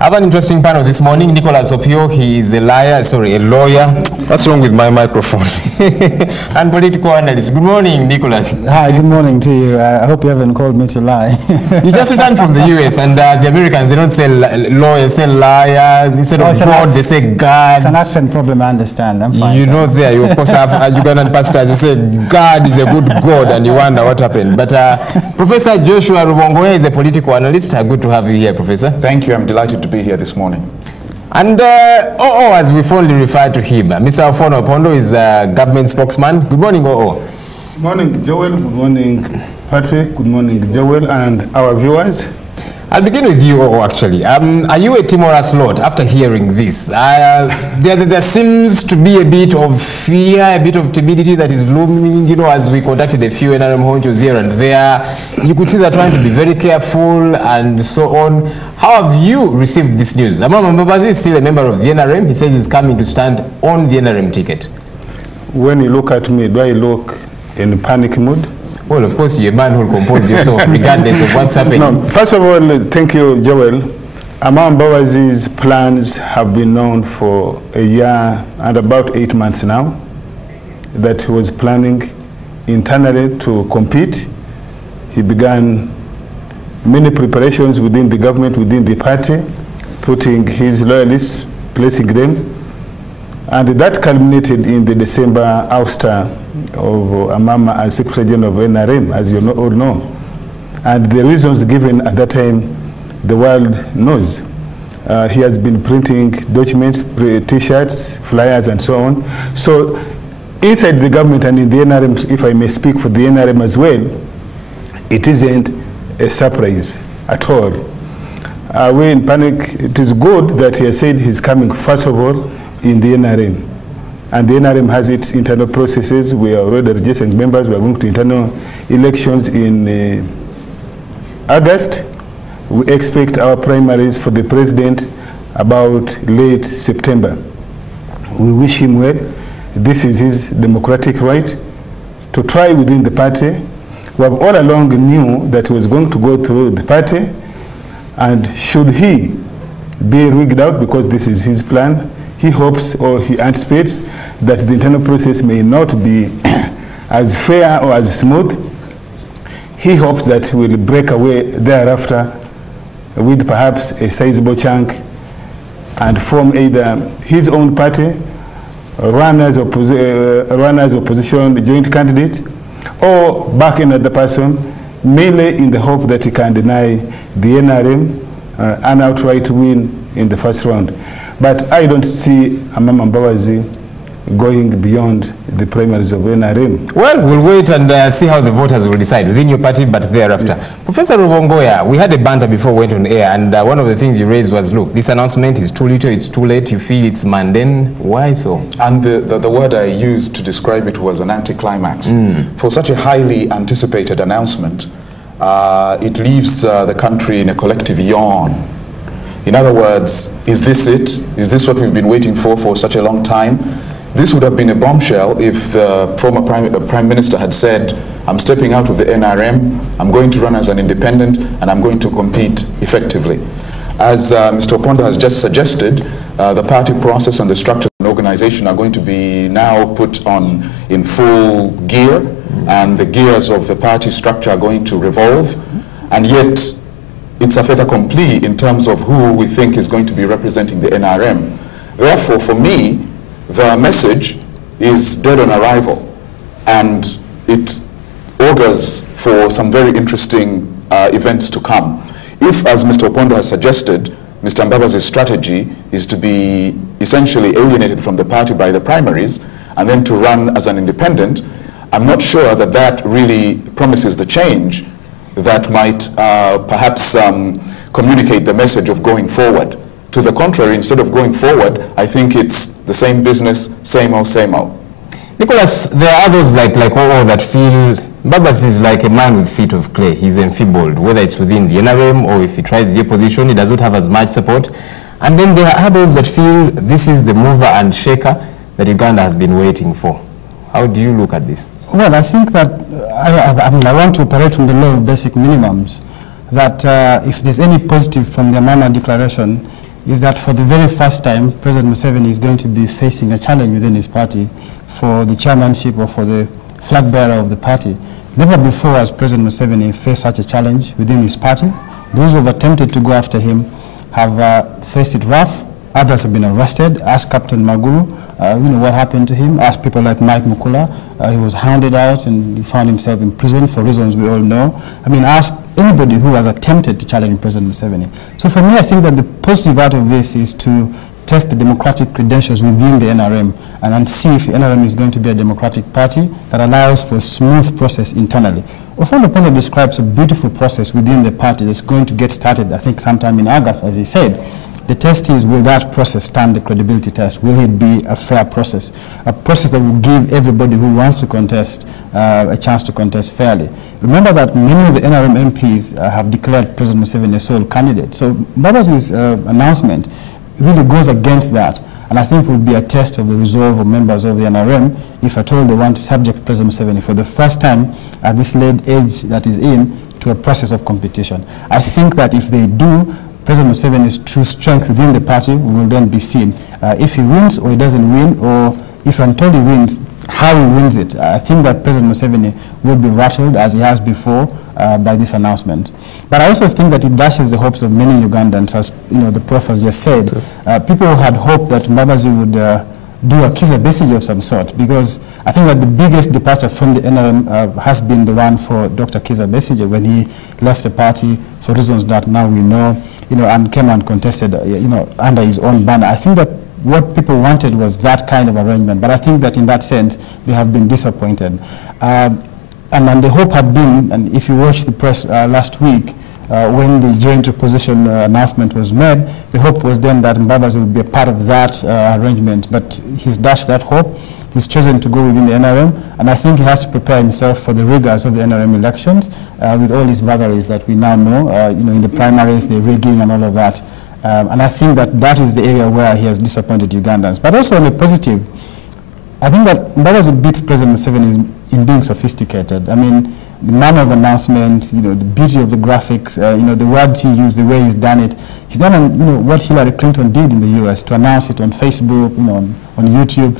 I have an interesting panel this morning. Nicholas Opio, he is a lawyer. What's wrong with my microphone? And political analyst. Good morning, Nicholas. Hi, good morning to you. I hope you haven't called me to lie. You just returned from the US, and the Americans, they don't say lawyer, they say liar. Instead of God, they say God. It's an accent problem, I understand. I'm fine. You know there, you of course have Ugandan pastors, they say God is a good God, and you wonder what happened. But Professor Joshua Rubongoya is a political analyst. Good to have you here, Professor. Thank you. I'm delighted to be here this morning. And OO, as we fondly refer to him, Mr. Ofono Opondo is a government spokesman. Good morning, OO. Good morning, Joel. Good morning, Patrick. Good morning, Joel, and our viewers. I'll begin with you, OO, actually. Are you a timorous lot after hearing this? There seems to be a bit of fear, a bit of timidity that is looming, you know, as we conducted a few NRM honchos here and there. You could see they're trying to be very careful and so on. How have you received this news? Amama Mbabazi is still a member of the NRM. He says he's coming to stand on the NRM ticket. When you look at me, do I look in panic mood? Well, of course, you're a man who will compose yourself regardless of what's happening. No, first of all, thank you, Joel. Amama Mbabazi's plans have been known for a year and about 8 months now, that he was planning internally to compete. He began many preparations within the government, within the party, putting his loyalists, placing them. And that culminated in the December ouster of Amama as Secretary General of NRM, as you all know. And the reasons given at that time, the world knows. He has been printing documents, T-shirts, flyers, and so on. So inside the government and in the NRM, if I may speak for the NRM as well, it isn't a surprise at all. We're in panic. It is good that he has said he's coming, first of all, in the NRM. And the NRM has its internal processes. We are already registering members. We are going to internal elections in August. We expect our primaries for the president about late September. We wish him well. This is his democratic right to try within the party. We have all along knew that he was going to go through the party, and should he be rigged out, because this is his plan, he hopes or he anticipates that the internal process may not be as fair or as smooth. He hopes that he will break away thereafter with perhaps a sizable chunk and form either his own party, run as opposition joint candidate, or back another person, mainly in the hope that he can deny the NRM an outright win in the first round. But I don't see Amama Mbabazi going beyond the primaries of NRM. Well, we'll wait and see how the voters will decide within your party, but thereafter. Yeah. Professor Rubongoya, we had a banter before we went on air, and one of the things you raised was, look, this announcement is too little, it's too late, you feel it's mundane. Why so? And the word I used to describe it was an anticlimax. For such a highly anticipated announcement, it leaves the country in a collective yawn. In other words, is this it? Is this what we've been waiting for such a long time? This would have been a bombshell if the former Prime Minister had said, I'm stepping out of the NRM, I'm going to run as an independent, and I'm going to compete effectively. As Mr. Opondo has just suggested, the party process and the structure and organization are going to be now put on in full gear, and the gears of the party structure are going to revolve, and yet it's a fait accompli in terms of who we think is going to be representing the NRM. Therefore, for me, the message is dead on arrival, and it augurs for some very interesting events to come. If, as Mr. Opondo has suggested, Mr. Mbabazi's strategy is to be essentially alienated from the party by the primaries and then to run as an independent, I'm not sure that that really promises the change that might perhaps communicate the message of going forward. To the contrary, instead of going forward, I think it's the same business, same old, same old. Nicholas, there are others like OO that feel Mbabazi is like a man with feet of clay. He's enfeebled, whether it's within the NRM or if he tries the opposition, he does not have as much support. And then there are others that feel this is the mover and shaker that Uganda has been waiting for. How do you look at this? Well, I think that I want to operate on the law of basic minimums, that if there's any positive from the Amama declaration, is that for the very first time, President Museveni is going to be facing a challenge within his party for the chairmanship or for the flag bearer of the party. Never before has President Museveni faced such a challenge within his party. Those who have attempted to go after him have faced it rough. Others have been arrested. Ask Captain Maguru, you know what happened to him. Ask people like Mike Mukula. He was hounded out and he found himself in prison for reasons we all know. I mean, ask anybody who has attempted to challenge President Museveni. So for me, I think that the positive out of this is to test the democratic credentials within the NRM and see if the NRM is going to be a democratic party that allows for a smooth process internally. Ofana Ponda describes a beautiful process within the party that's going to get started, I think, sometime in August, as he said. The test is, will that process stand the credibility test? Will it be a fair process? A process that will give everybody who wants to contest a chance to contest fairly. Remember that many of the NRM MPs have declared President Museveni a sole candidate. So Mbabazi's announcement really goes against that, and I think will be a test of the resolve of members of the NRM if at all they want to subject President Museveni for the first time at this late age that is in to a process of competition. I think that if they do, President Museveni's true strength within the party will then be seen. If he wins or he doesn't win, or if until he wins, how he wins it. I think that President Museveni will be rattled, as he has before, by this announcement. But I also think that it dashes the hopes of many Ugandans, as you know, the Prof has just said. People had hoped that Mbabazi would do a Kizza Besigye of some sort, because I think that the biggest departure from the NRM has been the one for Dr. Kizza Besigye when he left the party for reasons that now we know, you know, and came and contested, you know, under his own banner. I think that what people wanted was that kind of arrangement, but I think that in that sense they have been disappointed. And the hope had been, and if you watched the press last week, when the joint opposition announcement was made, the hope was then that Mbabazi would be a part of that arrangement, but he's dashed that hope. He's chosen to go within the NRM, and I think he has to prepare himself for the rigors of the NRM elections with all these vagaries that we now know, you know, in the primaries, the rigging and all of that. And I think that that is the area where he has disappointed Ugandans. But also on the positive, I think that Mbabazi beats President Museveni in being sophisticated. I mean, the manner of announcement, you know, the beauty of the graphics, you know, the words he used, the way he's done it. He's done, you know, what Hillary Clinton did in the US to announce it on Facebook, you know, on YouTube.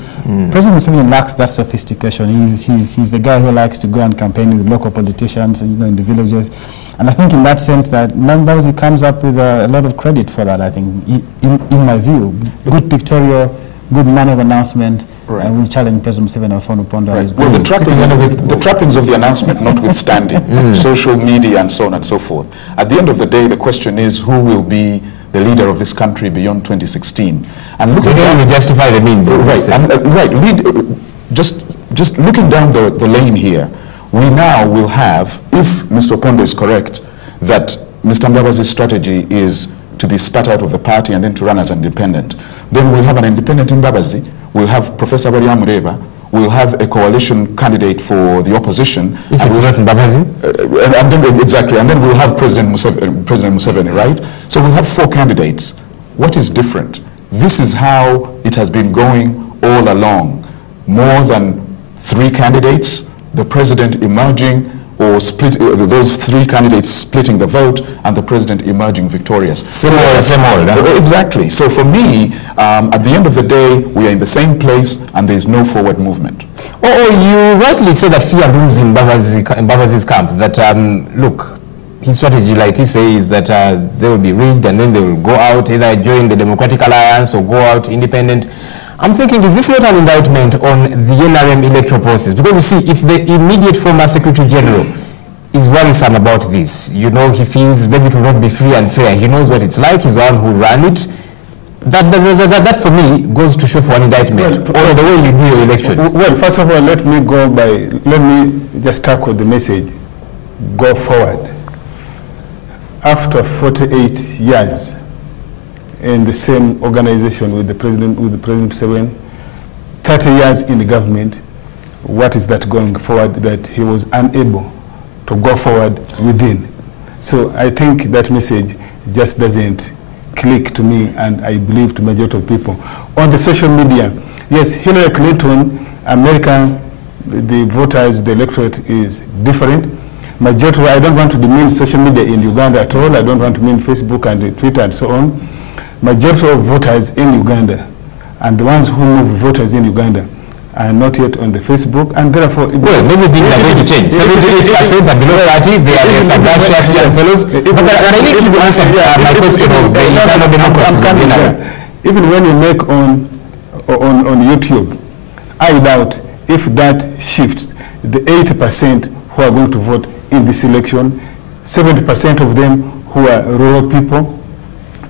President Museveni lacks that sophistication. He's the guy who likes to go and campaign with local politicians, you know, in the villages. And I think in that sense that Mbabazi comes up with a lot of credit for that, I think, in my view. Good pictorial, good manner of announcement. Right. And will challenge President Museveni or Ofana Ponda. Right. Well, the trappings of the announcement notwithstanding, social media and so on and so forth. At the end of the day, the question is who will be the leader of this country beyond 2016? And looking down, we justify the means. Right. And, just looking down the lane here, we now will have, if Mr. Ponda is correct, that Mr. Mbabazi's strategy is to be spat out of the party and then to run as an independent. Then we'll have an independent Mbabazi, we'll have Professor Bariam Mureba, we'll have a coalition candidate for the opposition. If it's not Mbabazi? And then, exactly, and then we'll have President Museveni, right? So we'll have 4 candidates. What is different? This is how it has been going all along. More than 3 candidates, the president emerging, or split, those 3 candidates splitting the vote, and the president emerging victorious. Same old. Exactly. So for me, at the end of the day, we are in the same place, and there is no forward movement. You rightly say that fear looms in Mbabazi's camp, that, look, his strategy, like you say, is that they will be rigged, and then they will go out, either join the Democratic Alliance or go out independent. I'm thinking, is this not an indictment on the NRM electoral process? Because you see, if the immediate former Secretary General is worrisome about this, you know, he feels maybe it will not be free and fair. He knows what it's like. He's the one who ran it. That for me goes to show for an indictment, or the way you do your elections. Well, first of all, let me just tackle the message. Go forward. After 48 years in the same organization with the President Museveni, 30 years in the government, what is that going forward that he was unable to go forward within? So I think that message just doesn't click to me, and I believe to majority of people. On the social media, yes, Hillary Clinton, America, the voters, the electorate is different. Majority, I don't want to demean social media in Uganda at all. I don't want to mean Facebook and Twitter and so on. majority of voters in Uganda and the ones who move voters in Uganda are not yet on the Facebook, and therefore... Well, maybe things are going to change. 78% are below 30, they are the sagacious young fellows. But I need you to answer my question of the internal democracies of Uganda. Even when you make on YouTube, I doubt if that shifts the 80% who are going to vote in this election, 70% of them who are rural people,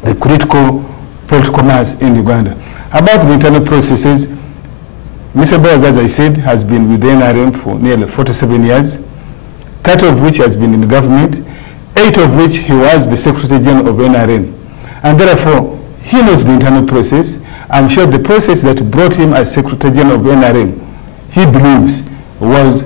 the critical political mass in Uganda. About the internal processes, Mr. Mbabazi, as I said, has been with the NRM for nearly 47 years, 30 of which has been in the government, 8 of which he was the Secretary General of NRM. And therefore, he knows the internal process. I'm sure the process that brought him as Secretary General of NRM, he believes was,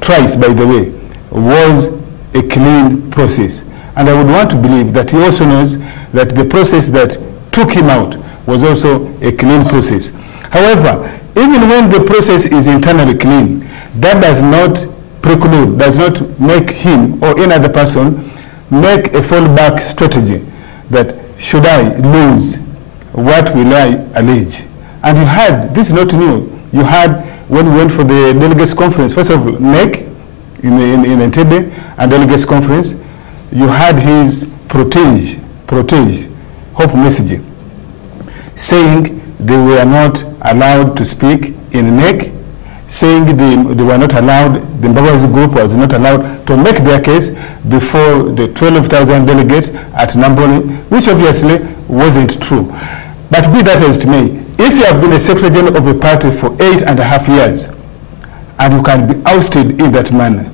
twice by the way, was a clean process. And I would want to believe that he also knows that the process that took him out was also a clean process. However, even when the process is internally clean, that does not preclude, does not make him or any other person make a fallback strategy that should I lose, what will I allege? And you had, this is not new, you had when we went for the delegates conference, first of all, NEC in Entebbe and delegates conference, you had his protege, Hope Message, saying they were not allowed to speak in NEC, saying they were not allowed, the Mbabazi group was not allowed to make their case before the 12,000 delegates at Namboni, which obviously wasn't true. But be that as it may, if you have been a Secretary General of a party for 8.5 years, and you can be ousted in that manner,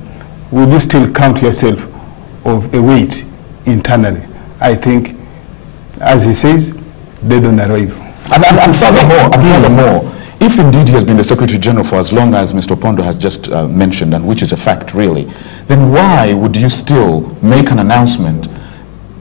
will you still count yourself of a weight internally? I think, as he says, they don't arrive. And furthermore, if indeed he has been the Secretary General for as long as Mr. Opondo has just mentioned, and which is a fact really, then why would you still make an announcement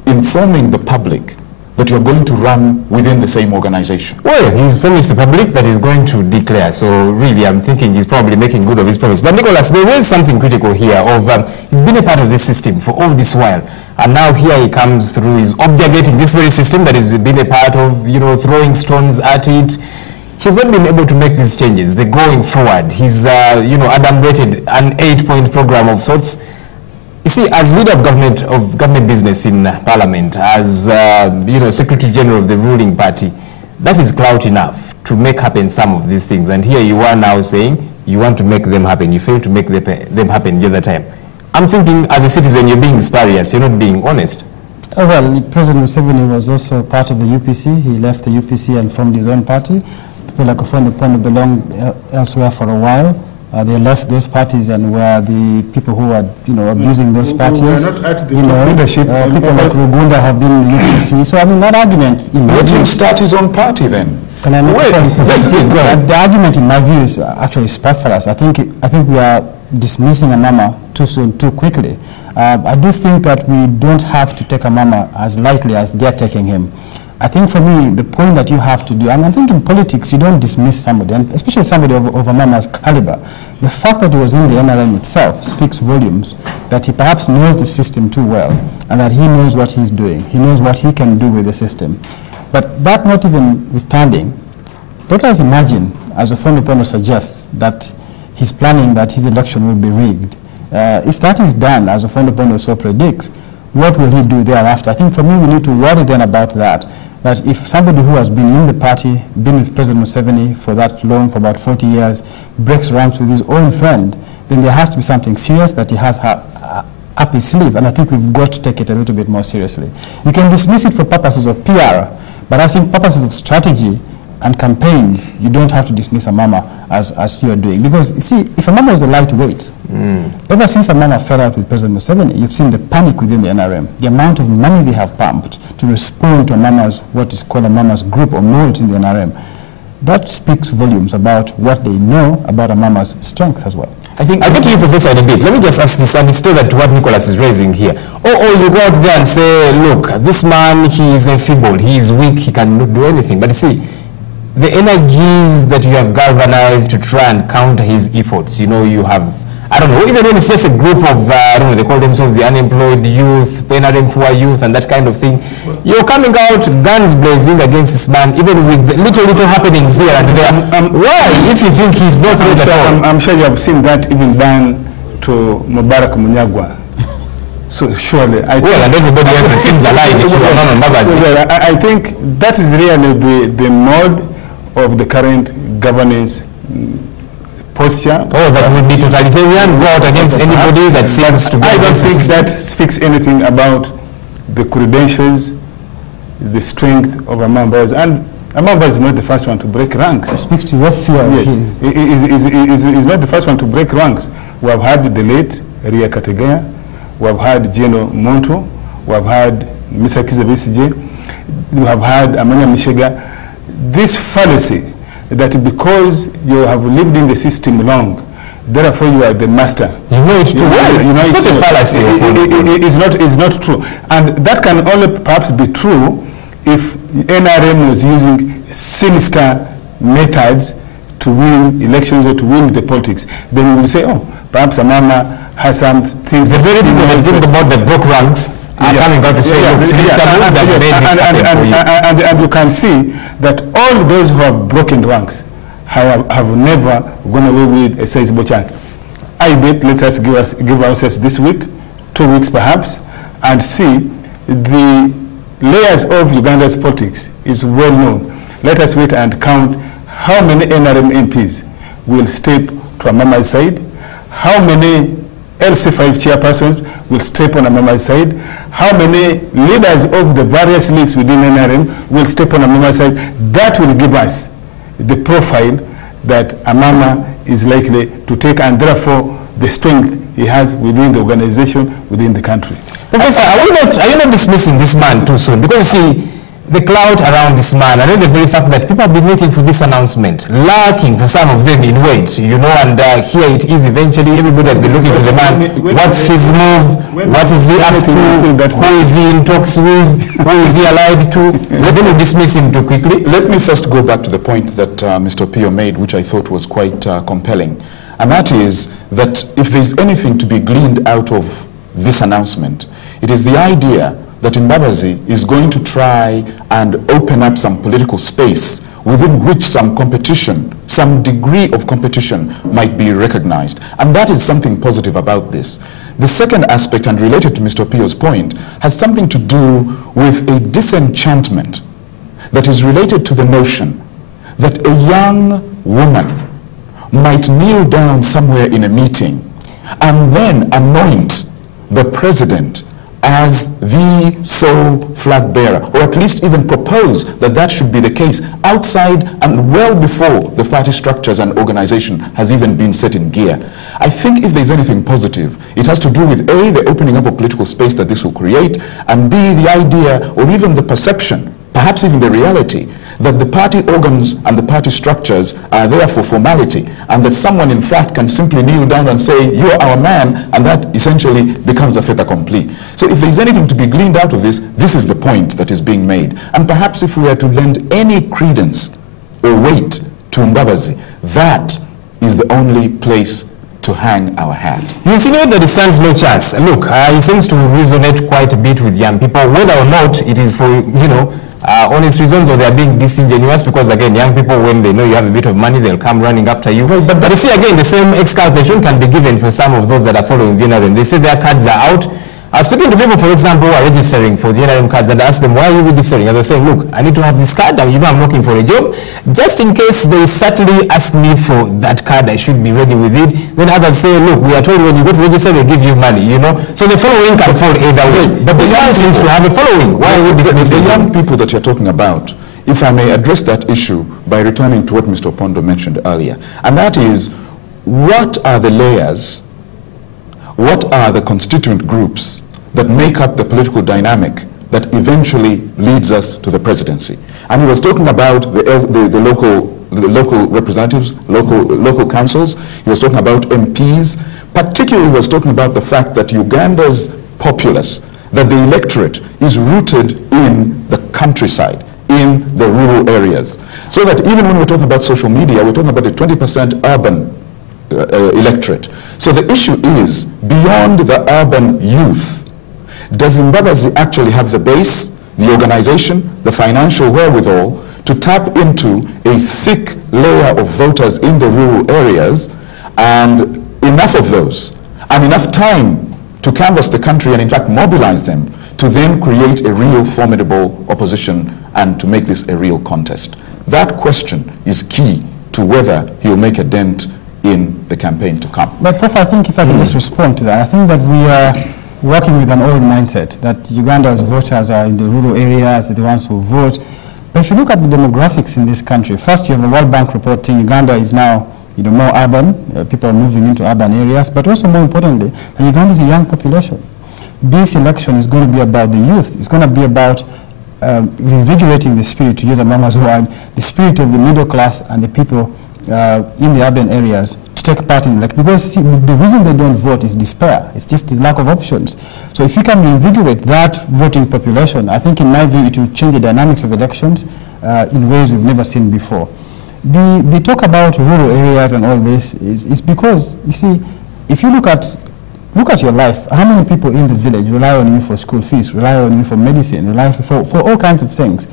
informing the public that you're going to run within the same organization? Well, he's promised the public that he's going to declare, so really I'm thinking he's probably making good of his promise. But Nicholas, there is something critical here of, he's been a part of this system for all this while, and now here he comes through, he's objurgating this very system that he's been a part of, you know, throwing stones at it. He's not been able to make these changes. They're going forward. He's, you know, adumbrated an 8-point program of sorts. You see, as leader of government business in Parliament, as you know, Secretary General of the ruling party, that is clout enough to make happen some of these things. And here you are now saying you want to make them happen. You failed to make them happen the other time. I'm thinking, as a citizen, you're being spurious. You're not being honest. Oh, well, President Museveni was also part of the UPC. He left the UPC and formed his own party. People like Opondo belonged elsewhere for a while. They left those parties and were the people who were, you know, abusing those parties. We are not at the top leadership. People like Rugunda have been in the UPC. So, I mean, that argument... Let him start his own party then. Can I make a point? Yes, please, go ahead. The argument, in my view, is actually superfluous. I think we are dismissing Amama too soon, too quickly. I do think that we don't have to take Amama as lightly as they're taking him. I think for me, the point that you have to do, and I think in politics, you don't dismiss somebody, and especially somebody of Amama's caliber. The fact that he was in the NRM itself speaks volumes, that he perhaps knows the system too well, and that he knows what he's doing. He knows what he can do with the system. But that not even withstanding, let us imagine, as Opondo suggests, that he's planning that his election will be rigged. If that is done, as Opondo so predicts, what will he do thereafter? I think for me, we need to worry then about that if somebody who has been in the party, been with President Museveni for that long, for about 40 years, breaks ranks with his own friend, then there has to be something serious that he has up his sleeve, and I think we've got to take it a little bit more seriously. You can dismiss it for purposes of PR, but I think purposes of strategy and campaigns, you don't have to dismiss Amama as you're doing. Because, you see, if Amama was the lightweight, ever since Amama fell out with President Museveni, you've seen the panic within the NRM, the amount of money they have pumped to respond to Amama's, what is called Amama's group or mold in the NRM. That speaks volumes about what they know about Amama's strength as well. I'll get to you, Professor, in a bit. Let me just ask this, and it's still that what Nicholas is raising here. You go out there and say, look, this man, he is enfeebled, he is weak, he cannot do anything. But you see, the energies that you have galvanized to try and counter his efforts, you know, you have I don't know, even when it's just a group of, I don't know, they call themselves the unemployed youth, NRM poor youth, and that kind of thing. You're coming out guns blazing against this man, even with little happenings here and there. Why, if you think he's not ready at all? I'm sure you have seen that even done to Mubarak Munyagwa. So surely, and everybody else, it seems alive to Amama Mbabazi. Well, I think that is really the mode of the current governance posture. Oh, that would be totalitarian, go out against anybody that seems to be. I don't think that speaks anything about the credentials, the strength of Amama Mbabazi. And Amama Mbabazi is not the first one to break ranks. It speaks to your fear. Yes, he's not the first one to break ranks. We have had the late Ria Kategeya, we have had Geno Monto, we have had Mr. Kizabesije, we have had Amanya Mishega. This fallacy that because you have lived in the system long, therefore you are the master. You know it too well. You know it's not a fallacy. It's not true. And that can only perhaps be true if NRM was using sinister methods to win elections or to win the politics. Then we will say, oh, perhaps Amama has some things. The very people that think about the broke ranks are coming out to say, and you can see that all those who have broken ranks have never gone away with a sizable chunk. I bet, let us give ourselves this week, 2 weeks perhaps, and see the layers of Uganda's politics is well known. Let us wait and count how many NRM MPs will step to Amama's side, how many LC5 chairpersons will step on Amama's side, how many leaders of the various leagues within NRM will step on Amama's side. That will give us the profile that Amama is likely to take, and therefore the strength he has within the organization, within the country. Professor, are you not dismissing this man too soon? Because you see, the cloud around this man, and then the very fact that people have been waiting for this announcement, lurking for some of them in wait, you know, and here it is eventually, everybody has been looking to the man. What's his move? What is he up to? Who is he in talks with? Who is he allied to? Let me dismiss him too quickly. Let me first go back to the point that Mr. Pio made, which I thought was quite compelling. And that is that if there's anything to be gleaned out of this announcement, it is the idea that Mbabazi is going to try and open up some political space within which some competition, some degree of competition might be recognized. And that is something positive about this. The second aspect, and related to Mr. Pio's point, has something to do with a disenchantment that is related to the notion that a young woman might kneel down somewhere in a meeting and then anoint the president as the sole flag bearer, or at least even propose that that should be the case outside and well before the party structures and organization has even been set in gear. I think if there's anything positive, it has to do with A, the opening up of political space that this will create, and B, the idea or even the perception, perhaps even the reality, that the party organs and the party structures are there for formality, and that someone in fact can simply kneel down and say, you're our man, and that essentially becomes a fait accompli. So if there's anything to be gleaned out of this, this is the point that is being made. And perhaps if we are to lend any credence or weight to Mbabazi, that is the only place to hang our hat. You insinuate that it stands no chance. Look, it seems to resonate quite a bit with young people, whether or not it is for, you know, honest reasons or they are being disingenuous, because again, young people, when they know you have a bit of money, they'll come running after you. But you see, again, the same exculpation can be given for some of those that are following the NRM. They say their cards are out. I was speaking to people, for example, who are registering for the NRM cards, and I asked them, why are you registering? And they're saying, look, I need to have this card, and you know I'm looking for a job. Just in case they certainly ask me for that card, I should be ready with it. Then others say, look, we are told when you go to register, we'll give you money, you know. So the following can fall either way. But the young seems to have a following. Why would this be the young people that you're talking about? If I may address that issue by returning to what Mr. Opondo mentioned earlier, and that is, what are the layers, what are the constituent groups that make up the political dynamic that eventually leads us to the presidency? And he was talking about the local representatives, local councils. He was talking about MPs. Particularly, he was talking about the fact that Uganda's populace, that the electorate is rooted in the countryside, in the rural areas. So that even when we're talking about social media, we're talking about a 20% urban electorate. So the issue is, beyond the urban youth, does Mbabazi actually have the base, the organization, the financial wherewithal to tap into a thick layer of voters in the rural areas, and enough of those, and enough time to canvass the country and in fact mobilize them to then create a real formidable opposition and to make this a real contest? That question is key to whether he'll make a dent in the campaign to come. But Prof, I think if I can just respond to that, I think that we are working with an old mindset that Uganda's voters are in the rural areas, the ones who vote. But if you look at the demographics in this country, first you have a World Bank report saying Uganda is now more urban, people are moving into urban areas, but also more importantly, that Uganda is a young population. This election is going to be about the youth. It's going to be about revigorating the spirit, to use Amama's word, the spirit of the middle class and the people in the urban areas to take part in it. Because see, the reason they don't vote is despair. It's just the lack of options. So if you can reinvigorate that voting population, I think in my view it will change the dynamics of elections in ways we've never seen before. The talk about rural areas and all this is because, you see, if you look at your life, how many people in the village rely on you for school fees, rely on you for medicine, rely for all kinds of things?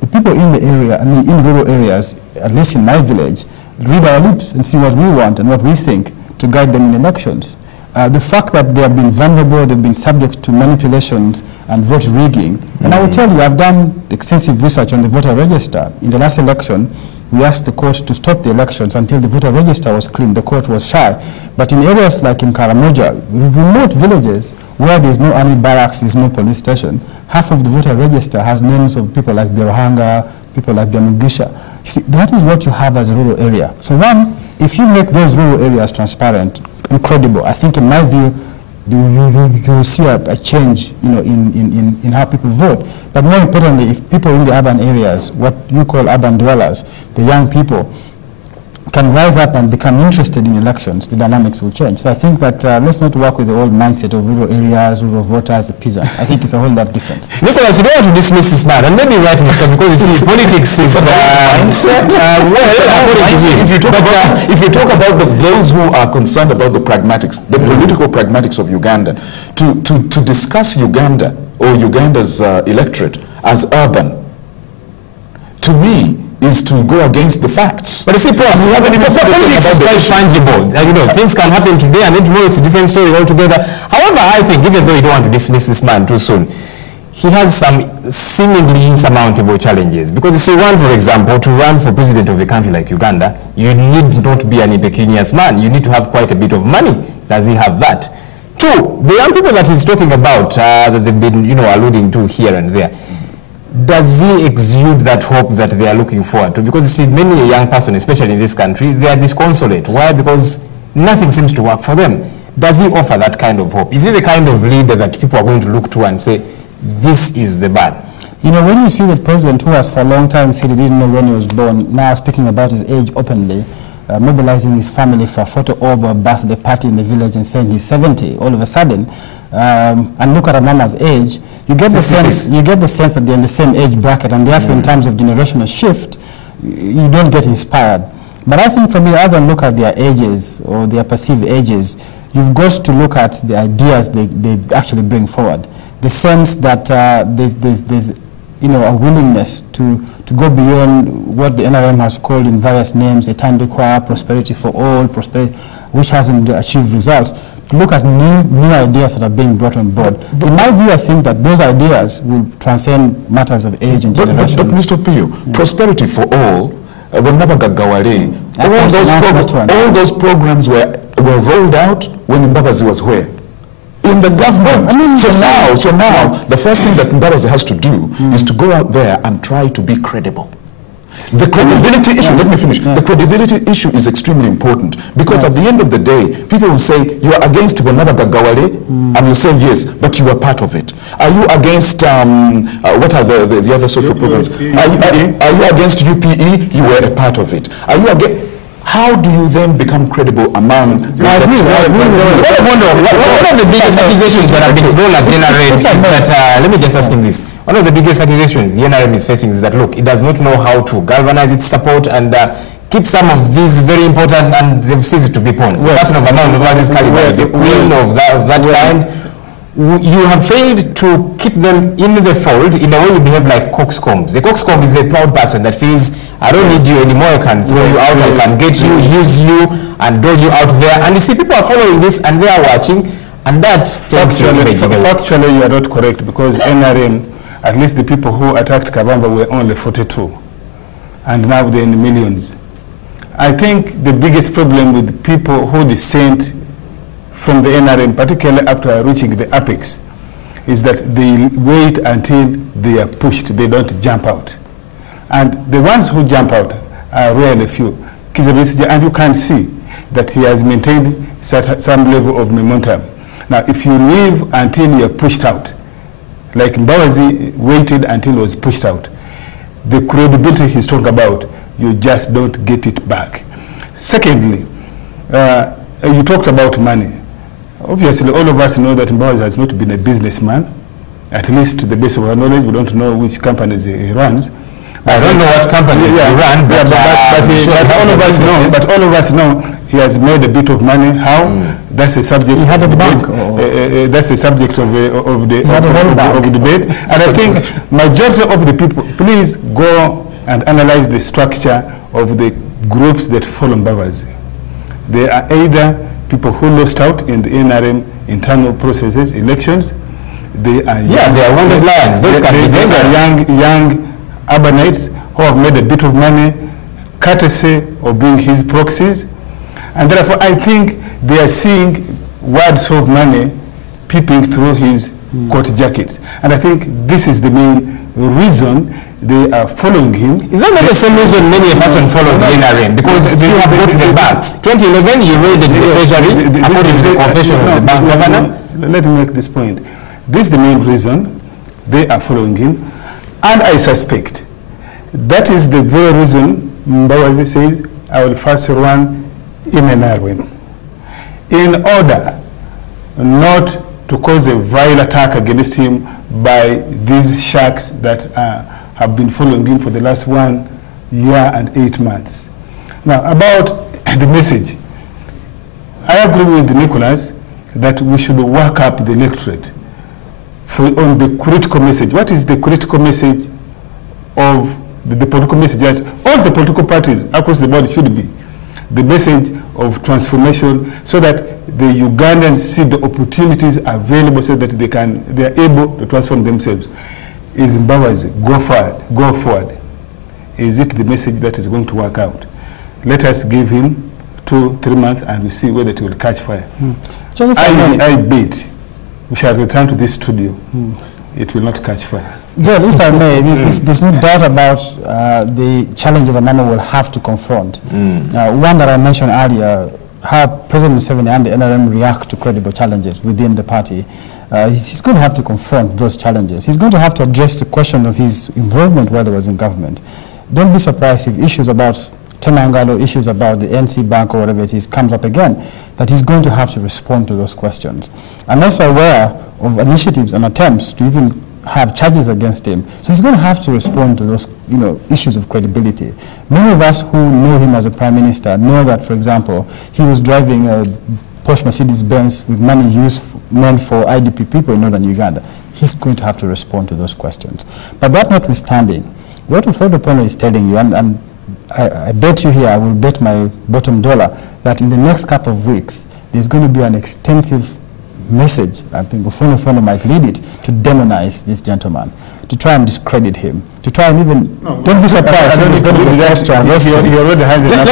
The people in the area, I mean in rural areas, at least in my village, read our lips and see what we want and what we think to guide them in elections. The fact that they have been vulnerable, they've been subject to manipulations and vote rigging. And I will tell you, I've done extensive research on the voter register. In the last election, we asked the court to stop the elections until the voter register was clean. The court was shy. But in areas like in Karamoja, remote villages where there's no army barracks, there's no police station, half of the voter register has names of people like Birohanga, people like Byamugisha. You see, that is what you have as a rural area. So one, if you make those rural areas transparent, incredible, I think in my view, you will see a change, in how people vote. But more importantly, if people in the urban areas, what you call urban dwellers, the young people, can rise up and become interested in elections, the dynamics will change. So I think that let's not work with the old mindset of rural areas, rural voters, the peasants. I think it's a whole lot different. Nicholas, you don't want to dismiss this man, and maybe rightly so, because you see, politics is mindset. If you talk about those who are concerned about the pragmatics, the political pragmatics of Uganda, to discuss Uganda or Uganda's electorate as urban, to me, is to go against the facts. But you see, Prof, politics is quite fungible. Things can happen today and then tomorrow it's a different story altogether. However, I think, even though you don't want to dismiss this man too soon, he has some seemingly insurmountable challenges. Because you see, one, for example, to run for president of a country like Uganda, you need not be an impecunious man. You need to have quite a bit of money. Does he have that? Two, the young people that he's talking about, that they've been, alluding to here and there, does he exude that hope that they are looking forward to? Because you see, many a young person, especially in this country, they are disconsolate. Why? Because nothing seems to work for them. Does he offer that kind of hope? Is he the kind of leader that people are going to look to and say, this is the man? When you see the president who has for a long time said he didn't know when he was born, now speaking about his age openly, mobilizing his family for a photo op or birthday party in the village and saying he's 70, all of a sudden, and look at Amama's age, you get the sense that they're in the same age bracket, and therefore in terms of generational shift, you don't get inspired. But I think for me, other than look at their ages or their perceived ages, you've got to look at the ideas they actually bring forward. The sense that there's a willingness to go beyond what the NRM has called in various names, a time required, prosperity for all, prosperity, which hasn't achieved results. Look at new ideas that are being brought on board. In my view, I think that those ideas will transcend matters of age and generation. But Mr. Pio, prosperity for all, all those programs were rolled out when Mbabazi was where? In the government. So now, the first thing that Mbabazi has to do is to go out there and try to be credible. The credibility issue, let me finish. The credibility issue is extremely important because at the end of the day, people will say, you are against Bonaba Gagawale, and you say yes, but you are part of it. Are you against, what are the other social programs? Are you against UPE? You were a part of it. Are you against? How do you then become credible among one of the biggest accusations that have been thrown at the NRM is that, let me just ask him this. One of the biggest accusations the NRM is facing is that, look, it does not know how to galvanize its support and keep some of these very important, and they've ceased to be pawns. The person of Amama Mbabazi's caliber is a queen of that kind. You have failed to keep them in the fold in a way you behave like coxcombs. The coxcomb is a proud person that feels, I don't need you anymore, I can throw you out, I can get you, use you, and dole you out there. And you see people are following this and they are watching, and that factually you are not correct, because NRM, at least the people who attacked Kabamba were only 42, and now they're in millions. I think the biggest problem with people who dissent from the NRM, particularly after reaching the apex, is that they wait until they are pushed, they don't jump out. And the ones who jump out are rarely few. And you can see that he has maintained some level of momentum. Now, if you leave until you are pushed out, like Mbabazi waited until he was pushed out, the credibility he's talking about, you just don't get it back. Secondly, you talked about money. Obviously, all of us know that Mbabazi has not been a businessman, at least to the best of our knowledge. We don't know which companies he runs. I don't know what companies he runs, but all of us know he has made a bit of money. How? That's a subject. He had a bank. That's a subject of debate. And I think majority of the people, please go and analyze the structure of the groups that follow Mbabazi. They are either people who lost out in the NRM internal processes, elections. They are they are wounded lions. Those can be young urbanites who have made a bit of money, courtesy of being his proxies, and therefore I think they are seeing words of money peeping through his coat jackets, and I think this is the main reason they are following him. Is that not the same reason many a person follow the NRM? Because you have got the banks. 2011, you raided the treasury according to the confession of the bank governor. Let me make this point. This is the main reason they are following him, and I suspect that is the very reason Mbabazi says, I will first run in NRM, in order not to cause a vile attack against him by these sharks that have been following him for the last 1 year and 8 months. Now, about the message, I agree with Nicholas that we should work up the electorate on the critical message. What is the critical message of the political message that all the political parties across the board should be? The message of transformation, so that the Ugandans see the opportunities available so that they are able to transform themselves. Is Mbabazi, go forward. Is it the message that is going to work out? Let us give him 2-3 months and we see whether it will catch fire. I bet we shall return to this studio. It will not catch fire. Joel, if I may, there's no doubt about the challenges Amama will have to confront. One that I mentioned earlier, how President Museveni and the NRM react to credible challenges within the party. He's going to have to confront those challenges. He's going to have to address the question of his involvement while he was in government. Don't be surprised if issues about Temangalo, issues about the NC Bank or whatever it is comes up again, that he's going to have to respond to those questions. I'm also aware of initiatives and attempts to even have charges against him. So he's going to have to respond to those, issues of credibility. Many of us who know him as a prime minister know that, for example, he was driving a Porsche Mercedes-Benz with money meant for IDP people in northern Uganda. He's going to have to respond to those questions. But that notwithstanding, what Fred Opono is telling you, and I bet you here, I will bet my bottom dollar, that in the next couple of weeks, there's going to be an extensive message. I think Fred Opono might lead it to demonize this gentleman, to try and discredit him, to try and even, don't be surprised, he's going to be forced to arrest him. He already has enough.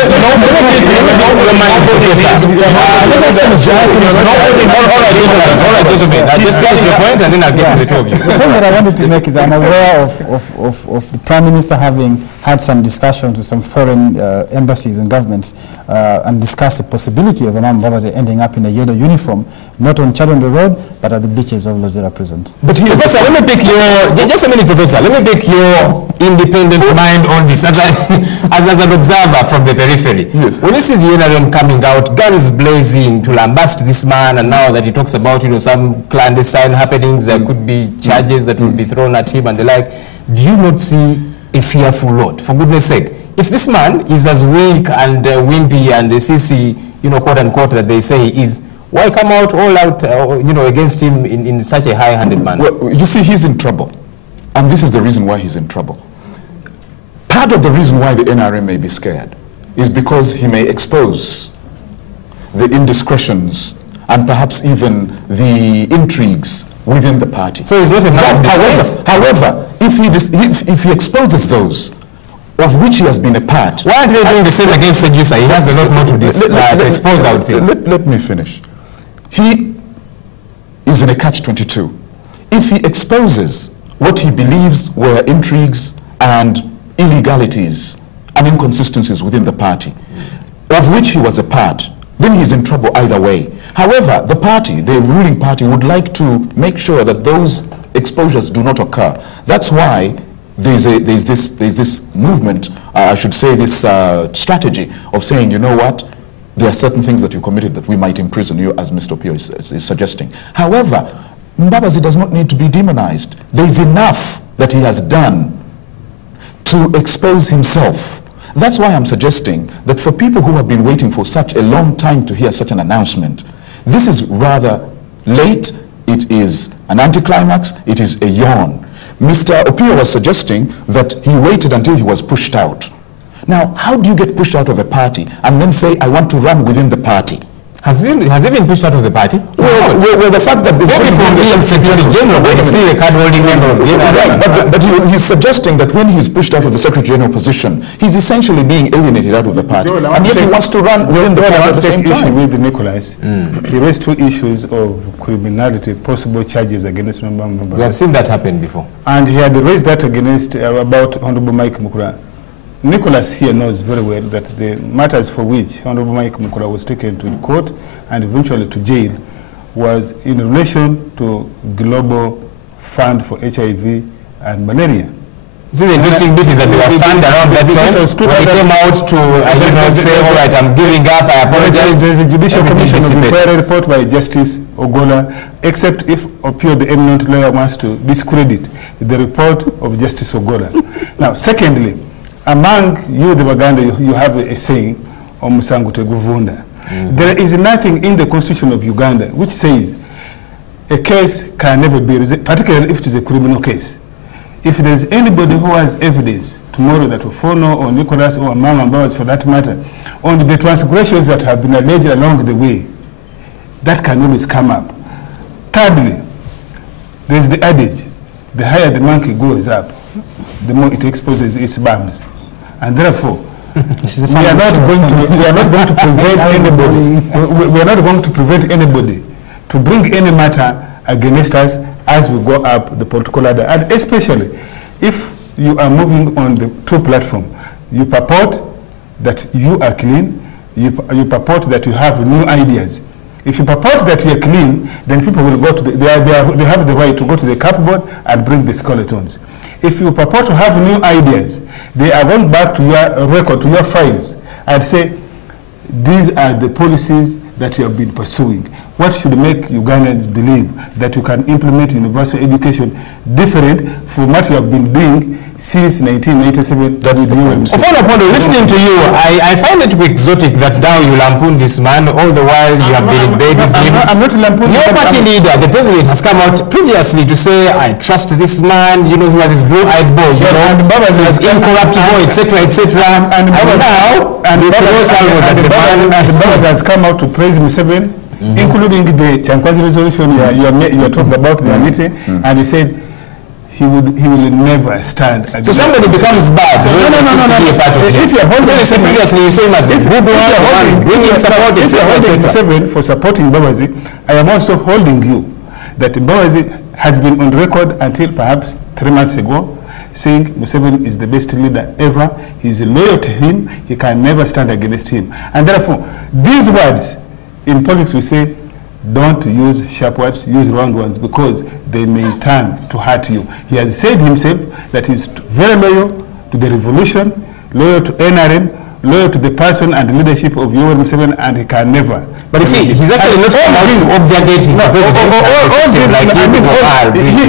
Just get to the point and then I'll get to the two of you. The point that I wanted to make is I'm aware of the Prime Minister having had some discussions with some foreign embassies and governments and discussed the possibility of Amama Mbabazi ending up in a yellow uniform, not on Chadondo Road, but at the beaches of Lozera prisons. But Professor, let me pick your, just a minute, Professor, let me pick your independent mind on this as an observer from the periphery. Yes. When you see the NRM coming out, guns blazing to lambast this man, and now that he talks about some clandestine happenings, there could be charges that will be thrown at him and the like, do you not see a fearful lot? For goodness sake, if this man is as weak and wimpy and sissy, quote unquote, that they say he is, why come out all out, against him in such a high-handed manner? Well, you see, he's in trouble. And this is the reason why he's in trouble. Part of the reason why the NRM may be scared is because he may expose the indiscretions and perhaps even the intrigues within the party. So he's not a man. However, if he exposes those of which he has been a part. Why aren't they doing the same against Segusa? He has a lot more to expose out there. Let me finish. He is in a catch-22. If he exposes what he believes were intrigues and illegalities and inconsistencies within the party, of which he was a part, then he's in trouble either way. However, the party, the ruling party, would like to make sure that those exposures do not occur. That's why there's this movement, I should say this strategy of saying, you know what, there are certain things that you committed that we might imprison you, as Mr. Opio is suggesting. However, Mbabazi does not need to be demonized. There's enough that he has done to expose himself. That's why I'm suggesting that for people who have been waiting for such a long time to hear such an announcement, this is rather late, it is an anticlimax, it is a yawn. Mr. Opio was suggesting that he waited until he was pushed out. Now, how do you get pushed out of a party and then say, I want to run within the party? Has he been pushed out of the party? Well, the fact that maybe from being Secretary General, but he's still a card-holding member of the NRM. But he's suggesting that when he's pushed out of the Secretary General position, he's essentially being alienated out of the party. Joel, and yet he wants to run within the party at the same time. With Nicholas, he raised two issues of criminality, possible charges against Amama Mbabazi. We have seen that happen before. And he had raised that against about Honorable Mike Mukura. Nicholas here knows very well that the matters for which Honorable Mike Mukura was taken to court and eventually to jail was in relation to Global Fund for HIV and Malaria. See, the interesting bit is that they were fund around that time when they came out to say, all right, I'm giving up, I apologize. There's a Judicial Commission of Inquiry report by Justice Ogola, except if Opio, the eminent lawyer, wants to discredit the report of Justice Ogola. Now, secondly, among you, the Baganda, you have a saying, Omusangu Teguvunda. There is nothing in the Constitution of Uganda which says a case can never be resolved, particularly if it is a criminal case. If there is anybody who has evidence tomorrow that Ofono or Nicholas or Amama Mbabazi for that matter, on the transgressions that have been alleged along the way, that can always come up. Thirdly, there is the adage, the higher the monkey goes up, the more it exposes its bums. And therefore, we are not going to prevent anybody. We are not going to prevent anybody to bring any matter against us as we go up the political ladder. And especially if you are moving on the two platform, you purport that you are clean, you purport that you have new ideas. If you purport that you are clean, then people will go to they have the right to go to the cupboard and bring the skeletons. If you purport to have new ideas, they are going back to your record, to your files, and say, these are the policies that you have been pursuing. What should make Ugandans believe that you can implement universal education different from what you have been doing since 1997? That's the point. Listening to you, I find it exotic that now you lampoon this man, all the while you have been in bed with him. I'm not lampooning. Your party leader, the president, has come out previously to say, I trust this man, he has his blue-eyed boy, and Mbabazi is incorruptible, etc., etc. And now, Mbabazi has come out to praise Museveni, including the Chankwazi resolution you are talking about, the meeting, and he said he will never stand against. So somebody becomes bad. No. If you are holding previously, you saw him as a good one, bringing support, if you are holding Museveni for supporting Mbabazi, I am also holding you that Mbabazi has been on record until perhaps 3 months ago, saying Museveni is the best leader ever. He is loyal to him. He can never stand against him. And therefore, these words, in politics we say, don't use sharp words, use round ones, because they may turn to hurt you. He has said himself that he's very loyal to the revolution, loyal to NRM, loyal to the person and the leadership of Yoweri Museveni, and he can never. But you see, he's actually not come out to object his president.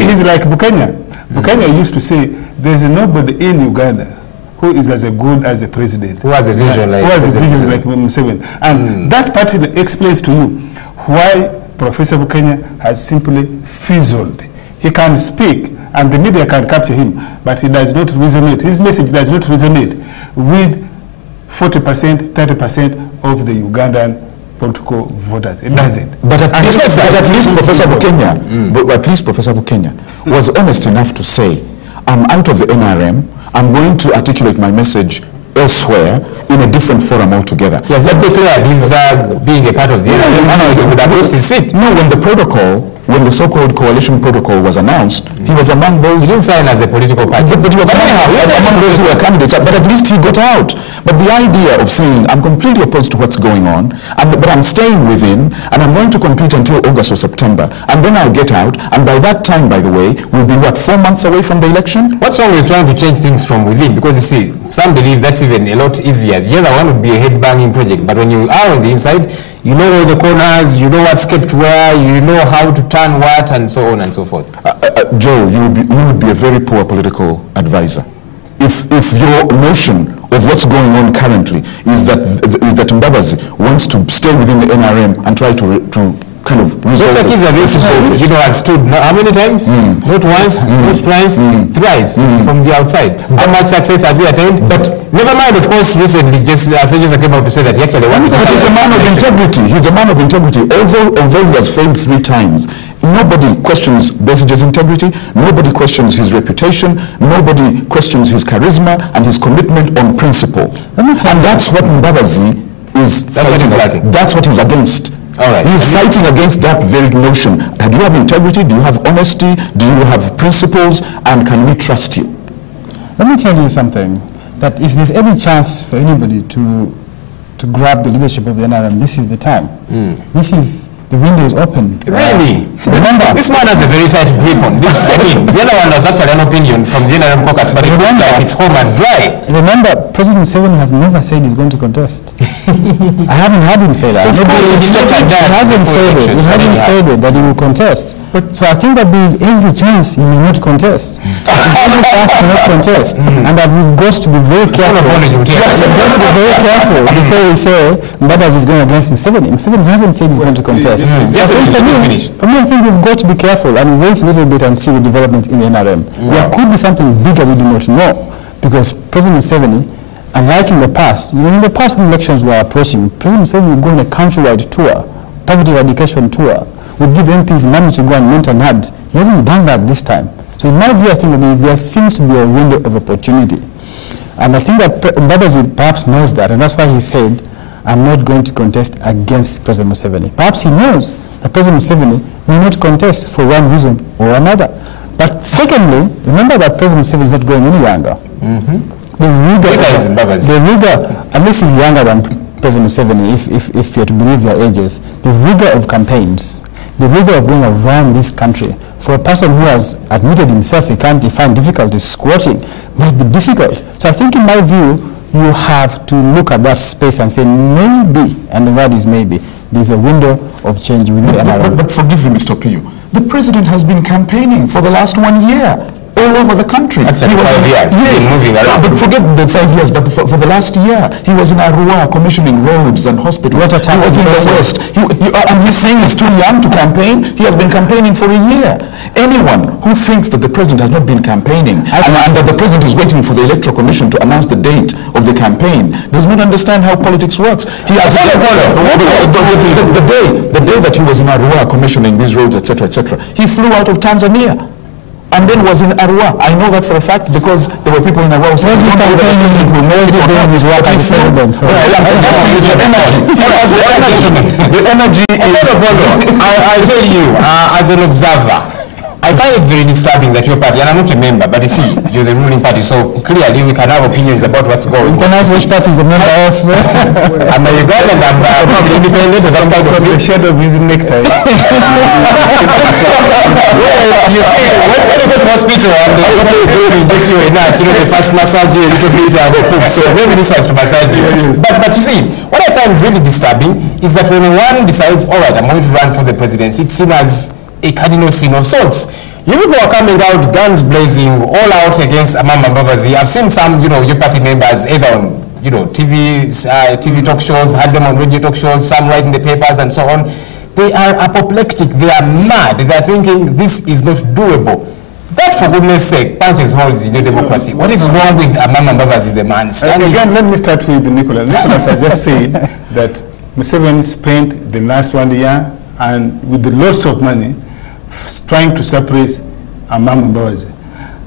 He's like Bukenya. Bukenya used to say, there's nobody in Uganda who is as good as the president. Who has a vision like Who has a vision like Museveni. And that part explains to you why Professor Bukenya has simply fizzled. He can speak and the media can capture him, but he does not resonate. His message does not resonate with 40%, 30% of the Ugandan political voters. It doesn't. But at least Professor Bukenya was honest enough to say, I'm out of the NRM, I'm going to articulate my message elsewhere in a different forum altogether. Yes, that be clear. He's being a part of the NRM. No, when the protocol, when the so-called coalition protocol was announced, he was among those. He didn't sign as a political party. But he was among those who were candidates. But at least he got out. But the idea of saying, I'm completely opposed to what's going on, but I'm staying within, and I'm going to compete until August or September, and then I'll get out, and by that time, by the way, we'll be, what, 4 months away from the election? What's wrong with trying to change things from within? Because you see, some believe that's even a lot easier. The other one would be a head-banging project, but when you are on the inside, you know all the corners, you know what's kept where, you know how to turn what, and so on and so forth. Joe, you would be a very poor political advisor. If your notion of what's going on currently is that Mbabazi wants to stay within the NRM and try to kind of resolve it. You know, has stood how many times? Not once, not twice, thrice from the outside. How much success has he attained? But never mind, of course, recently, just Senyosa came out to say that he actually wanted to. But he's a man of integrity. He's a man of integrity. Although he has failed 3 times, nobody questions Besigye's integrity, nobody questions his reputation, nobody questions his charisma and his commitment on principle. And that's what Mbabazi is fighting. That's what he's against. All right. He's fighting against that very notion. Do you have integrity? Do you have honesty? Do you have principles? And can we trust you? Let me tell you something, that if there's any chance for anybody to grab the leadership of the NRM, this is the time. The window is open. Really? Remember, this man has a very tight grip on this. I mean, the other one was actually an opinion from the NRM caucus, but it looks like it's home and dry. Remember, President Museveni has never said he's going to contest. I haven't heard him say that. He hasn't said it. He hasn't said it that he will contest. So I think that there is every chance he may not contest. There's every chance to not contest. And that we've got to be very careful. We've got to be very careful before we say Mbabazi is going against Museveni. Museveni hasn't said he's going to contest. For me, I think we've got to be careful and wait a little bit and see the development in the NRM. There could be something bigger we do not know, because President Museveni, unlike in the past, in the past when elections were approaching, President Museveni would go on a countrywide tour, poverty eradication tour, would give MPs money to go and mount an ad. He hasn't done that this time. So in my view, I think that there seems to be a window of opportunity. And I think that Mbabazi perhaps knows that, and that's why he said, I'm not going to contest against President Museveni. Perhaps he knows that President Museveni may not contest for one reason or another. But secondly, remember that President Museveni is not going any younger. The rigor, at least he's younger than President Museveni, if you're to believe their ages, the rigor of campaigns, the rigor of going around this country, for a person who has admitted himself he find difficulty squatting, might be difficult. So I think in my view, you have to look at that space and say, maybe, and the word is maybe, there's a window of change within the NRM. But forgive me, Mr. Piyu, the president has been campaigning for the last 1 year. All over the country. Actually, 5 years. Yes, moving around. But forget the 5 years, but for the last year, he was in Arua commissioning roads and hospitals. He was in the West. And he's saying he's too young to campaign. He has been campaigning for a year. Anyone who thinks that the president has not been campaigning and that the president is waiting for the Electoral Commission to announce the date of the campaign does not understand how politics works. He has the day that he was in Arua commissioning these roads, etc., he flew out of Tanzania. And then was in Arua. I know that for a fact because there were people in Arua who said, the energy is... I'll tell you, as an observer, I find it very disturbing that your party, and I'm not a member, but you see, you're the ruling party, so clearly we can have opinions about what's going on. You can ask which party is a member of, sir. I'm a Ugandan, I'm probably independent, that's kind of the shadow of his necktie. You see, when you go to hospital and the doctor is going to inject you a nurse, they first massage you a little bit and they poop, so maybe this was to massage you. But you see, what I find really disturbing is that when one decides, all right, I'm going to run for the presidency, it's seen as a cardinal sin of sorts. You people are coming out, guns blazing, all out against Amama Mbabazi. I've seen some, your party members either on, TV talk shows, had them on radio talk shows, some writing the papers and so on. They are apoplectic, they are mad, they are thinking this is not doable. That, for goodness sake, punches holes in your democracy. What is wrong with Amama Mbabazi, the man? Again, let me start with Nicholas. Nicholas has just said that Museveni spent the last 1 year and with the lots of money trying to suppress Amama Mbabazi.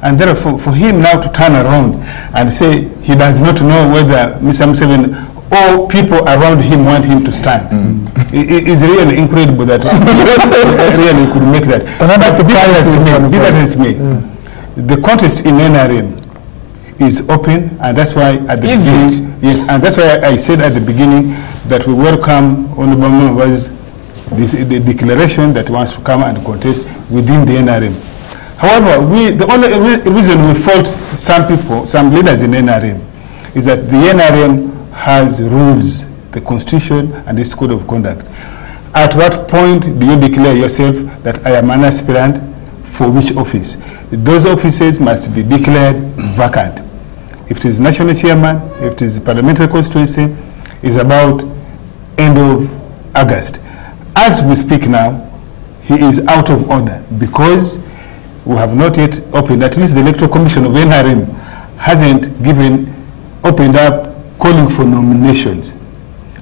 And therefore, for him now to turn around and say he does not know whether Mr. Museveni or people around him want him to stand. It is really incredible that really could make that. But be that as may, the contest in NRM is open, and that's why at the beginning, yes, and that's why I said at the beginning that we welcome Honorable Mbabazi's the declaration that wants to come and contest within the NRM. However, the only reason we fault some people, some leaders in NRM, is that the NRM has rules, the constitution and its code of conduct. At what point do you declare yourself that I am an aspirant for which office? Those offices must be declared vacant. If it is national chairman, if it is parliamentary constituency, it's about end of August. As we speak now, he is out of order because we have not yet opened, at least the Electoral Commission of NRM hasn't opened up calling for nominations.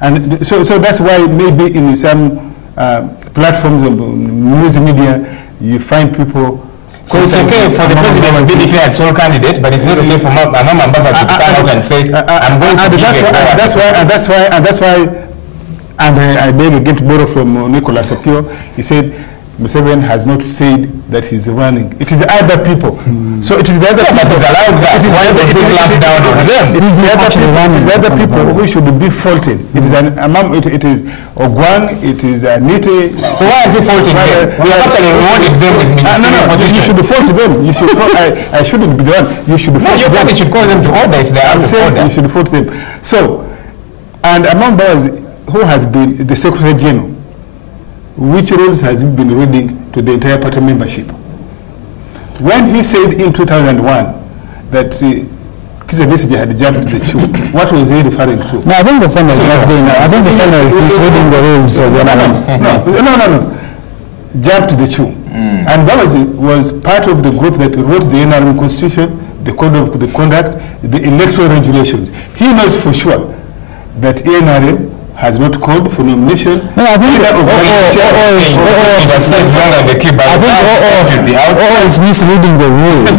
And so that's why maybe in some platforms of news media, you find people... So it's okay for the president to be declared sole candidate, but it's not okay for Amama Mbabazi to come out and say, I'm going to give that's why, and I beg again to borrow from Nicholas Opio, he said, Museveni has not said that he's running. It is other people. So it is the other people. But he's allowed that. It is why they put clap down on them. It is the other people who should be faulted. It is it is Ogwang, it is Nite. So why are you faulting them? We have actually rewarded them with ministerial positions. You should fault them. You should fault, I shouldn't be the one. You should fault them. Your party should call them to order if they are out of order. You should fault them. So, and Amama Mbabazi, who has been the Secretary General, which rules has he been reading to the entire party membership? When he said in 2001 that Kizza Besigye had jumped to the queue, what was he referring to? No, I think the final is not going now. I think the final is misreading the rules of the No. Jumped to the queue. And Mbabazi was part of the group that wrote the NRM Constitution, the Code of the Conduct, the electoral regulations. He knows for sure that NRM has not called for nomination. No, I think is misreading the rules.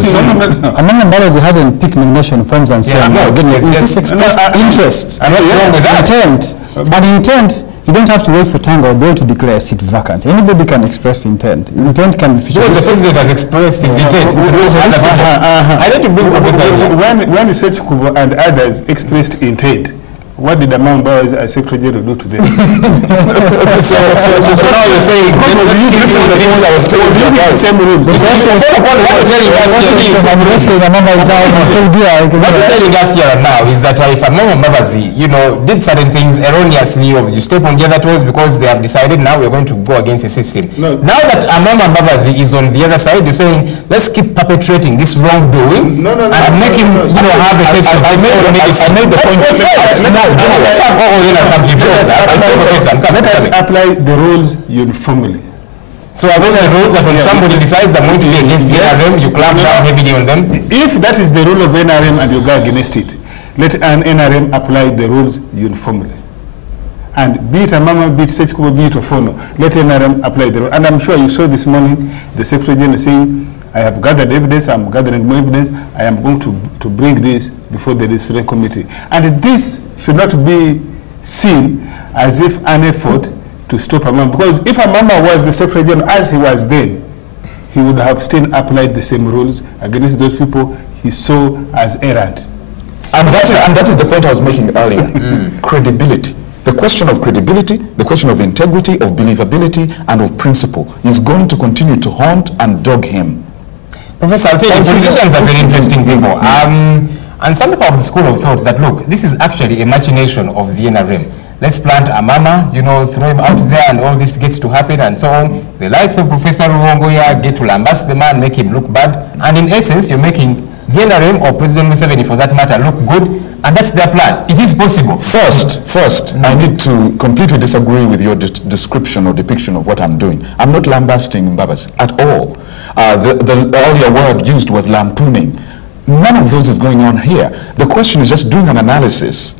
Amama Mbabazi hasn't picked nomination forms and said, is this expressed interest? And what's wrong with that? Intent. But intent, you don't have to wait for Tanga or Bill to declare a seat vacant. Anybody can express intent. Intent can be futuristic. The president has expressed his intent. I need to bring Professor. When Research Kubo and others expressed intent, what did Amama Mbabazi as Secretary General do to them? so now you're saying this is the things I was telling you about. Same rules. What is telling us here now is that if Amama Mbabazi, did certain things erroneously, or you step on the other toes because they have decided now we're going to go against the system. No. Now that Amama Mbabazi is on the other side, you're saying let's keep perpetrating this wrongdoing and make him have a taste of this. I made the point. Let us apply the rules uniformly. So are those the rules that when somebody decides I'm going to be against the NRM, you clamp down heavily on them? If that is the rule of NRM and you go against it, let an NRM apply the rules uniformly. And be it Amama, be it Sechkubo, be it Ofono, let NRM apply the rules. And I'm sure you saw this morning the Secretary General saying, I have gathered evidence, I'm gathering more evidence, I am going to bring this before the disciplinary committee. And this should not be seen as if an effort to stop Amama. Because if Amama was the Secretary General as he was then, he would have still applied the same rules against those people he saw as errant. And that is the point I was making earlier. Credibility. The question of credibility, the question of integrity, of believability, and of principle is going to continue to haunt and dog him. Professor, I'll tell you, politicians are very interesting people. And some people have the school of thought that, look, this is actually a machination of the NRM. let's plant Amama, you know, throw him out there and all this gets to happen and so on. The likes of Professor Ruwongoya get to lambast the man, make him look bad. And in essence, you're making the NRM or President Museveni, for that matter, look good. And that's their plan. It is possible. First, I need to completely disagree with your description or depiction of what I'm doing. I'm not lambasting Mbabazi at all. The earlier word used was lampooning. None of those is going on here. The question is just doing an analysis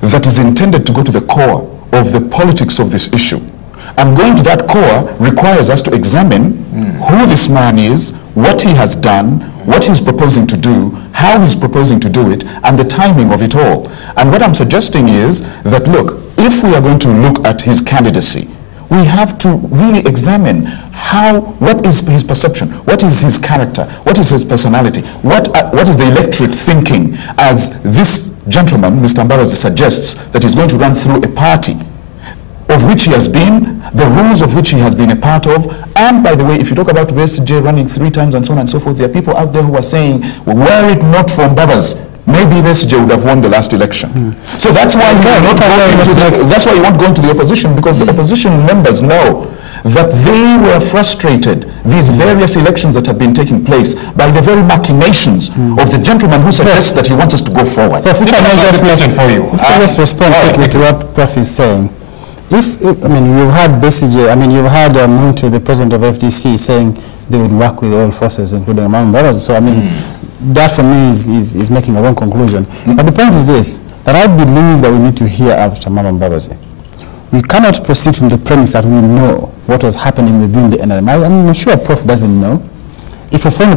that is intended to go to the core of the politics of this issue. And going to that core requires us to examine who this man is, what he has done, what he's proposing to do, how he's proposing to do it, and the timing of it all. And what I'm suggesting is that, look, if we are going to look at his candidacy, we have to really examine what is his perception, what is his character, what is his personality, what is the electorate thinking as this gentleman, Mr. Mbabazi, suggests that he's going to run through a party of which he has been, the rules of which he has been a part of. And by the way, if you talk about BSJ running 3 times and so on and so forth, there are people out there who are saying, well, were it not for Mbabazi, maybe BSJ would have won the last election. So that's why that's why you won't go into the opposition, because the opposition members know that they were frustrated, these various elections that have been taking place, by the very machinations of the gentleman who suggests that he wants us to go forward. If I just respond quickly to what Prof is saying. I mean, you've had basically, you've had Muntu, the president of FDC, saying they would work with all forces, including Amama Mbabazi. So, I mean, that for me is making a wrong conclusion. But the point is this, that I believe that we need to hear out Amama Mbabazi. We cannot proceed from the premise that we know what was happening within the NRM. I'm sure Prof doesn't know. If a friend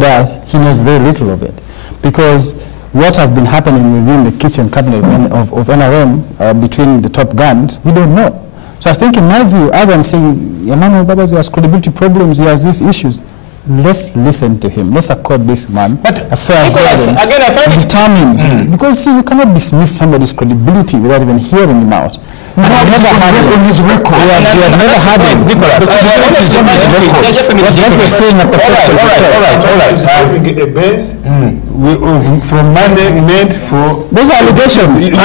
does, he knows very little of it. Because what has been happening within the kitchen cabinet of NRM between the top guns, we don't know. So I think, in my view, other than saying Amama Mbabazi has credibility problems, he has these issues, let's listen to him. Let's accord this man a fair hearing. Again, I find it determined. Because, see, you cannot dismiss somebody's credibility without even hearing him out. We have never had him on his record. We have never had him. Nicholas, what we're saying at the all right. Having a base from Monday made for... Those are allegations. Here's my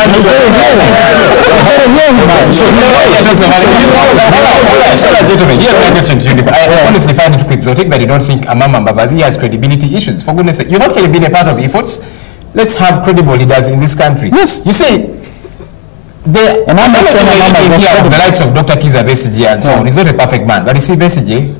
question to you. I honestly find it quixotic that you don't think Amama Mbabazi has credibility issues. For goodness sake, you've actually been a part of efforts. Let's have credible leaders in this country. Yes. You say, the likes of Dr. Kiza Besigye and so on, he's not a perfect man. But you see, Besigye,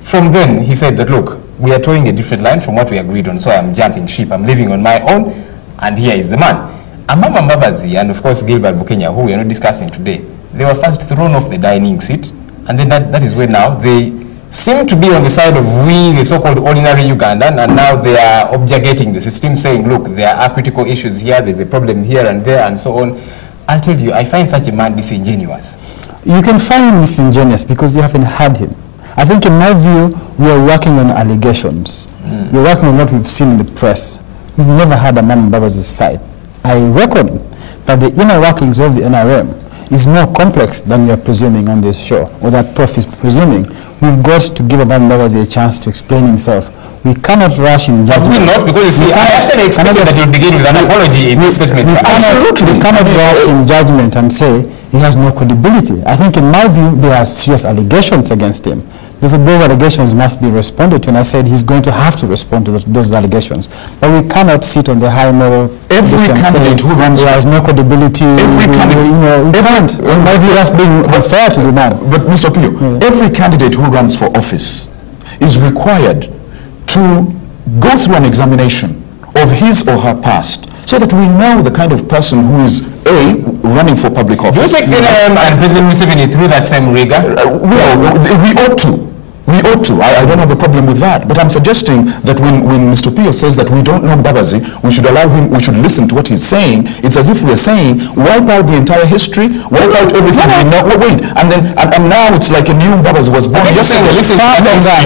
from then, he said that, look, we are towing a different line from what we agreed on, so I'm jumping ship, I'm living on my own, and here is the man. Amama Mbabazi and, of course, Gilbert Bukenya, who we are not discussing today, they were first thrown off the dining seat, and then that is where now they seem to be on the side of we, the so-called ordinary Ugandan, and now they are objurgating the system, saying, look, there are critical issues here, there's a problem here and there, and so on. I'll tell you, I find such a man disingenuous. You can find him disingenuous because you haven't had him. I think, in my view, we are working on allegations. We're working on what we've seen in the press. We've never had Amama Mbabazi's side. I reckon that the inner workings of the NRM is more complex than we are presuming on this show, or that Prof is presuming. We've got to give Amama Mbabazi a chance to explain himself. We cannot rush in judgment. But we not, because you see, I actually expected that you begin with an apology in this statement. We cannot rush in judgment and say he has no credibility. I think, in my view, there are serious allegations against him. Those allegations must be responded to, and I said he's going to have to respond to those allegations. But we cannot sit on the high moral every candidate who runs has no credibility. We can't. In my view, that's being unfair to the man. But Mr. Pio, every candidate who runs for office is required to go through an examination of his or her past, so that we know the kind of person who is, A, running for public office. Do you think NRM and President Museveni through that same rigor? Well, we ought to. We ought to. I don't have a problem with that. But I'm suggesting that when Mr. Pio says that we don't know Mbabazi, we should allow him, we should listen to what he's saying. It's as if we're saying, wipe out the entire history, wipe out everything we know. Wait, and then, and now it's like a new Mbabazi was born yesterday. Far from that.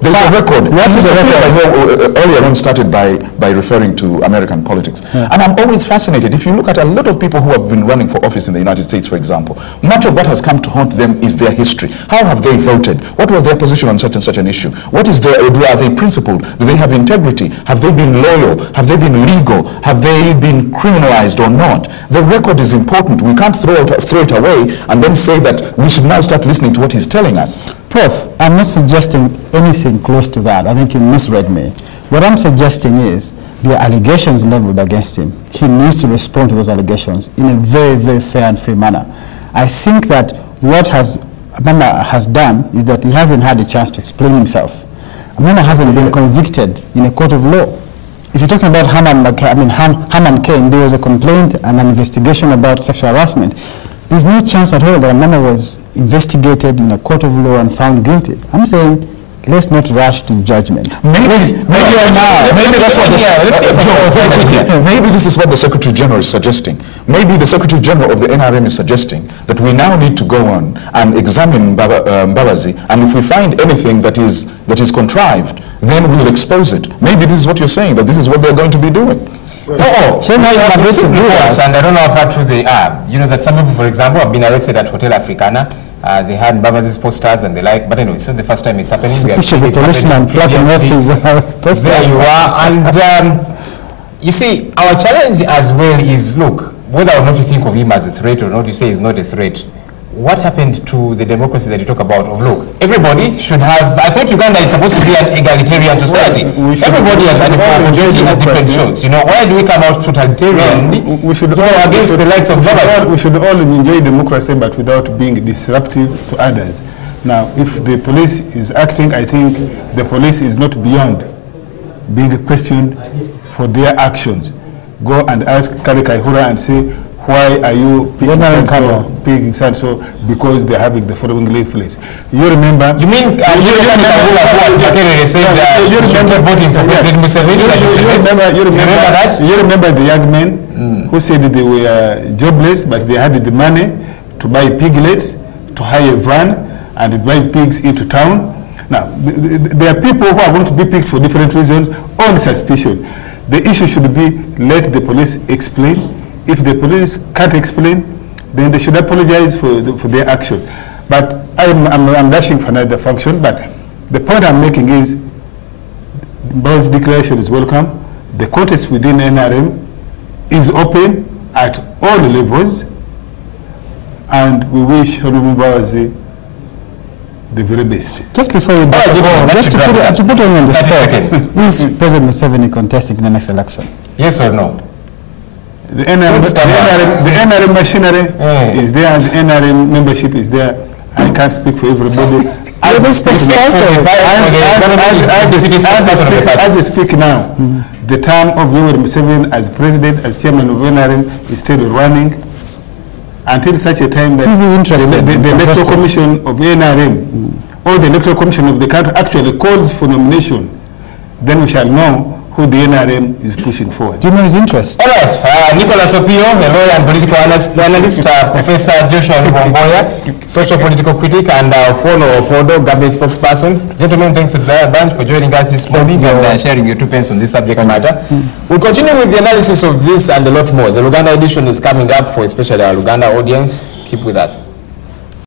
There's a record. What is the record? Earlier on started by referring to American politics. And I'm always fascinated. If you look at a lot of people who have been running for office in the United States, for example, much of what has come to haunt them is their history? How have they voted? What was their position on such and such an issue? What is their, are they principled? Do they have integrity? Have they been loyal? Have they been legal? Have they been criminalized or not? The record is important. We can't throw it away and then say that we should now start listening to what he's telling us. Prof, I'm not suggesting anything close to that. I think you misread me. What I'm suggesting is there are allegations leveled against him. He needs to respond to those allegations in a very, very fair and free manner. I think that what Amama has done is that he hasn't had a chance to explain himself. Amama hasn't been convicted in a court of law. If you're talking about Haman Kane, there was a complaint and an investigation about sexual harassment. There's no chance at all that Amama was investigated in a court of law and found guilty. I'm saying, let's not rush to judgment. Maybe this is what the Secretary General is suggesting. Maybe the Secretary General of the NRM is suggesting that we now need to go on and examine Mbabazi, and if we find anything that is contrived, then we'll expose it. Maybe this is what you're saying, that this is what they're going to be doing. And I don't know how true they are. You know that some people, for example, have been arrested at Hotel Africana. They had Mbabazi's posters and the like, but anyway, it's not the first time it's happening. It's a picture of a policeman plucking off his poster. There you are. And you see, our challenge as well is, look, whether or not you think of him as a threat or not, you say he's not a threat. What happened to the democracy that you talk about of, look, everybody should have, I thought Uganda is supposed to be an egalitarian society. Everybody has an opportunity at different shows. You know, why do we come out totalitarianly against the likes of Mbabazi? We should all enjoy democracy, but without being disruptive to others. Now, if the police is acting, I think the police is not beyond being questioned for their actions. Go and ask Kale Kaihura and say, why are you picking so because they're having the following leaflets? You remember? You mean you remember voting for President Museveni? You remember that? You remember the young men who said they were jobless, but they had the money to buy piglets, to hire a van, and drive pigs into town. Now, there are people who are going to be picked for different reasons on suspicion. The issue should be let the police explain. If the police can't explain, then they should apologize for their action. But I'm dashing for another function, but the point I'm making is Mbabazi's declaration is welcome. The contest within NRM is open at all levels, and we wish Honorable Mbabazi the very best. Just before we just to put on the spot, is President Museveni contesting in the next election? Yes or no? The NRM machinery is there, and the NRM membership is there. I can't speak for everybody. As we speak now, the term of Yoweri Museveni as president, as chairman of NRM, is still running until such a time that the Electoral Commission of NRM or the Electoral Commission of the country actually calls for nomination. Then we shall know who the NRM is pushing forward. Do you know his interest? All right. Nicholas Opio, a lawyer and political analyst, Professor Joshua Rubomboya, social political critic, and Fono Opodo, government spokesperson. Gentlemen, thanks a bunch for joining us this morning and sharing your 2 pence on this subject matter. We'll continue with the analysis of this and a lot more. The Luganda edition is coming up for especially our Luganda audience. Keep with us.